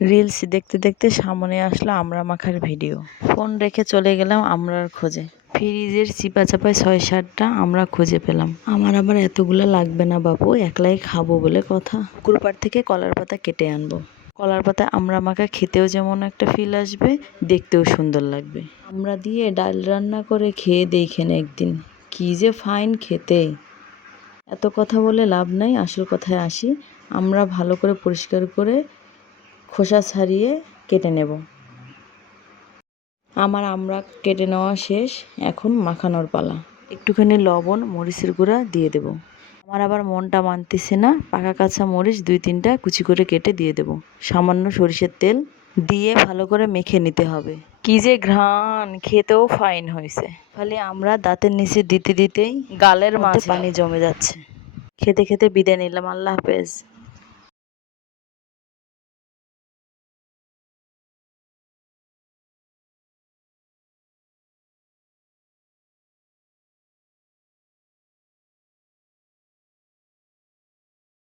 Reels দেখতে দেখতে সামনে আসলো আমরা মাখার ভিডিও ফোন রেখে চলে গেলাম আমরার খোঁজে। ফ্রিজের চিপা চাপায় ছয় সাতটা আমরা খুঁজে পেলাম। আমার আবার এতগুলো লাগবে না বাপু, একলাই খাব বলে কথা। কুরপার থেকে কলার পাতা কেটে আনব। কলার পাতা আমরা মাখা খেতেও যেমন একটা ফিল আসবে, দেখতেও সুন্দর লাগবে। আমরা দিয়ে ডাল রান্না করে খেয়ে দেখেন একদিন। কি যে ফাইন খেতে। এত কথা বলে লাভ নাই, আসল কথায় আসি। আমরা ভালো করে পরিষ্কার করে খোসা ছাড়িয়ে কেটে নেব। আমার আমরা কেটে নেওয়া শেষ এখন মাখানোর পালা। একটুখানি লবণ মরিচের গুঁড়া দিয়ে দেব। আমার আবার মনটা মানতেছে না পাকা কাঁচা মরিচ দুই তিনটা কুচি করে কেটে দিয়ে দেব। সামান্য সরিষের তেল দিয়ে ভালো করে মেখে নিতে হবে। কি যে ঘ্রাণ খেতেও ফাইন হয়েছে খালি আমরা দাঁতের নিচে দিতে দিতেই গালের মাঝে পানি জমে যাচ্ছে। খেতে খেতে বিদায় নিলাম। আল্লাহ হাফেজ।